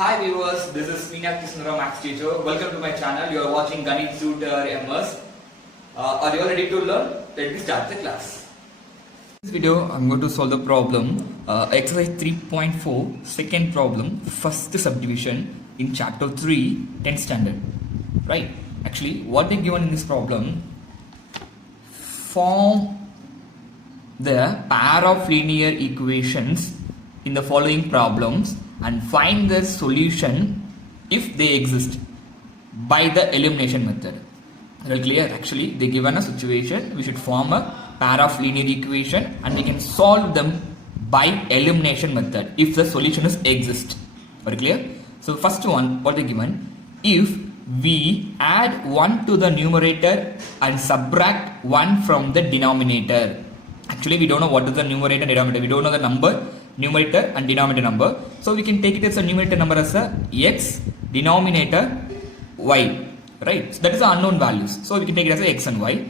Hi viewers, this is Meenakshi Sundaram S teacher. Welcome to my channel. You are watching Ganit Tutor MS. Are you all ready to learn? Let me start the class. In this video, I'm going to solve the problem. Exercise 3.4, second problem, first subdivision in chapter 3, 10th standard. Right? Actually, what they given in this problem, form the pair of linear equations in the following problems and find the solution if they exist by the elimination method. Very clear? Actually, they given a situation, we should form a pair of linear equation and we can solve them by elimination method if the solution is exist. Very clear? So first one, what they given, if we add 1 to the numerator and subtract 1 from the denominator. Actually, we don't know what is the numerator and denominator. We don't know the number, numerator and denominator number. So we can take it as a numerator number as a x, denominator y. Right? So that is the unknown values. So we can take it as a x and y.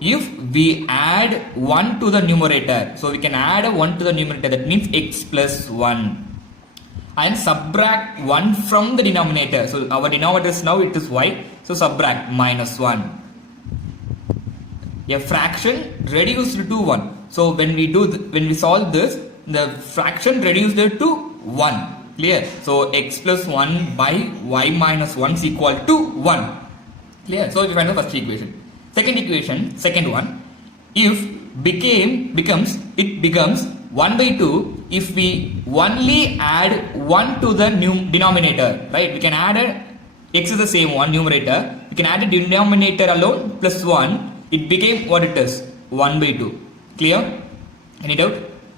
If we add 1 to the numerator, so we can add 1 to the numerator, that means x plus 1. And subtract 1 from the denominator. So our denominator is now it is y. So subtract minus 1. A fraction reduced to 1. So when we solve this, the fraction reduced to 1. Clear? So x plus 1 by y minus 1 is equal to 1. Clear? So we find the first equation. Second equation, second one, if becomes 1 by 2 if we only add 1 to the denominator. Right? We can add x is the same one, numerator. We can add a denominator alone plus 1. It became what it is, 1 by 2. Clear? Any doubt?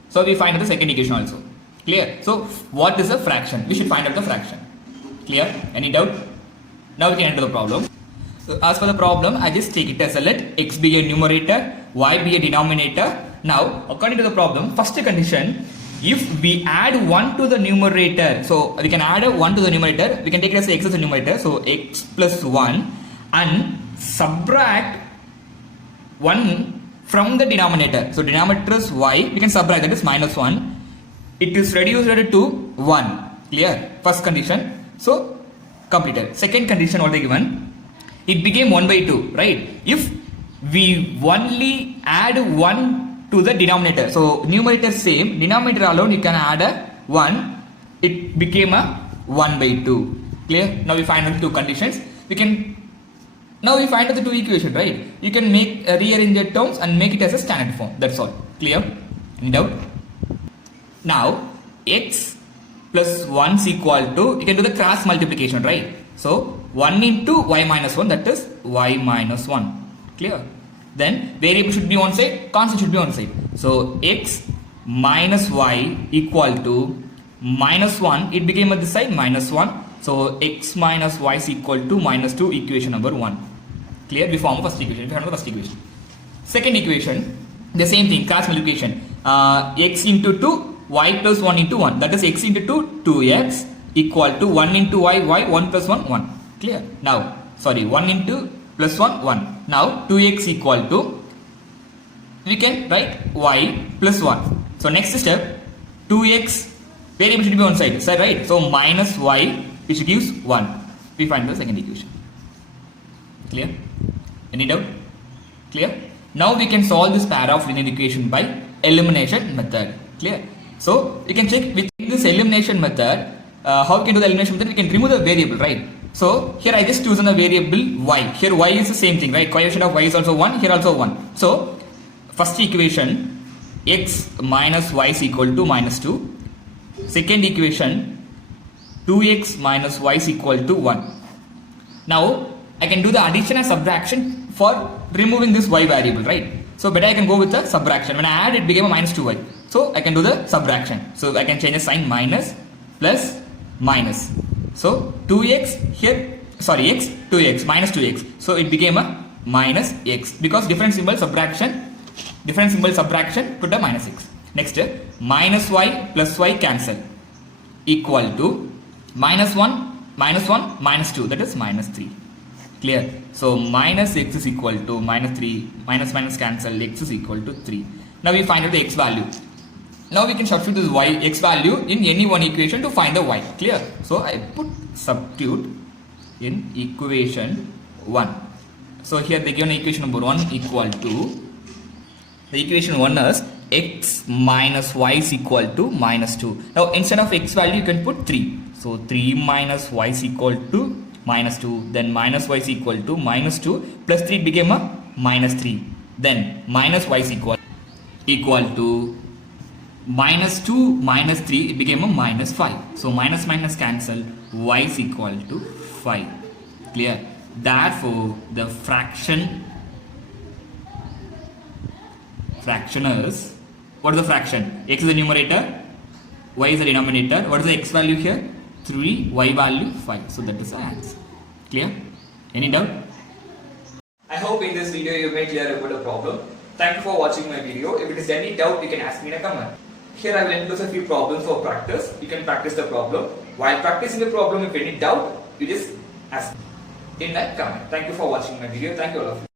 So we find out the second equation also. Clear? So what is a fraction? We should find out the fraction. Clear? Any doubt? Now we can enter the problem. So as for the problem, I just take it as a let x be a numerator, y be a denominator. Now according to the problem, first condition, if we add 1 to the numerator, so we can add 1 to the numerator, we can take it as x as a numerator, so x plus 1 and subtract 1 from the denominator. So denominator is y, we can subtract, that is minus 1. It is reduced to 1. Clear? First condition. So completed. Second condition what they given, it became 1 by 2, right? If we only add 1 to the denominator, so numerator same, denominator alone you can add a 1, it became a 1 by 2. Clear? Now we find out the two conditions. Now we find out the two equations, right? You can rearrange the terms and make it as a standard form. That's all. Clear? Any doubt? Now x plus 1 is equal to, you can do the cross multiplication, right? So 1 into y minus 1, that is y minus 1. Clear? Then variable should be on side, constant should be on side. So x minus y equal to minus 1, it became at this side minus 1. So x minus y is equal to minus 2, equation number 1. Clear? We form first equation. Second equation, the same thing, cross multiplication. X into 2, y plus 1 into 1. That is x into 2, 2x equal to 1 into y, 1 plus 1, 1. Clear? Now, 1 into plus 1, 1. Now, 2x equal to, we can write y plus 1. So, next step, 2x, variable should be on side, right? So, minus y, which gives 1. We find the second equation. Clear? Any doubt? Clear? Now, we can solve this pair of linear equation by elimination method. Clear? So, you can check with this elimination method, how we can do the elimination method, we can remove the variable, right? So, here I just chosen the variable y. Here y is the same thing, right? Coefficient of y is also 1, here also 1. So, first equation, x minus y is equal to minus 2. Second equation, 2x minus y is equal to 1. Now, I can do the addition and subtraction for removing this y variable, right? So, better I can go with the subtraction. When I add, it became a minus 2y. So, I can do the subtraction. So, I can change the sign minus plus minus. So 2x here, x, 2x, minus 2x. So it became a minus x because different symbol subtraction, put a minus x. Next, minus y plus y cancel equal to minus 1, minus 2, that is minus 3. Clear? So minus x is equal to minus 3, minus cancel, x is equal to 3. Now we find out the x value. Now we can substitute this y x value in any one equation to find the y. Clear? So I put substitute in equation 1. So here they given equation number 1 equal to, the equation 1 is x minus y is equal to minus 2. Now instead of x value you can put 3. So 3 minus y is equal to minus 2. Then minus y is equal to minus 2 plus 3 became a minus 3. Then minus y is equal to minus 2 minus 3, it became a minus 5. So minus minus cancel, y is equal to 5. Clear? Therefore the fraction is, what is the fraction? X is the numerator, y is the denominator. What is the x value here? 3, y value 5. So that is the answer. Clear? Any doubt? I hope in this video you made clear about the problem. Thank you for watching my video. If it is any doubt, you can ask me in a comment. Here I will enclose a few problems for practice. You can practice the problem. While practicing the problem, if any doubt, you just ask in that comment. Thank you for watching my video. Thank you all of you.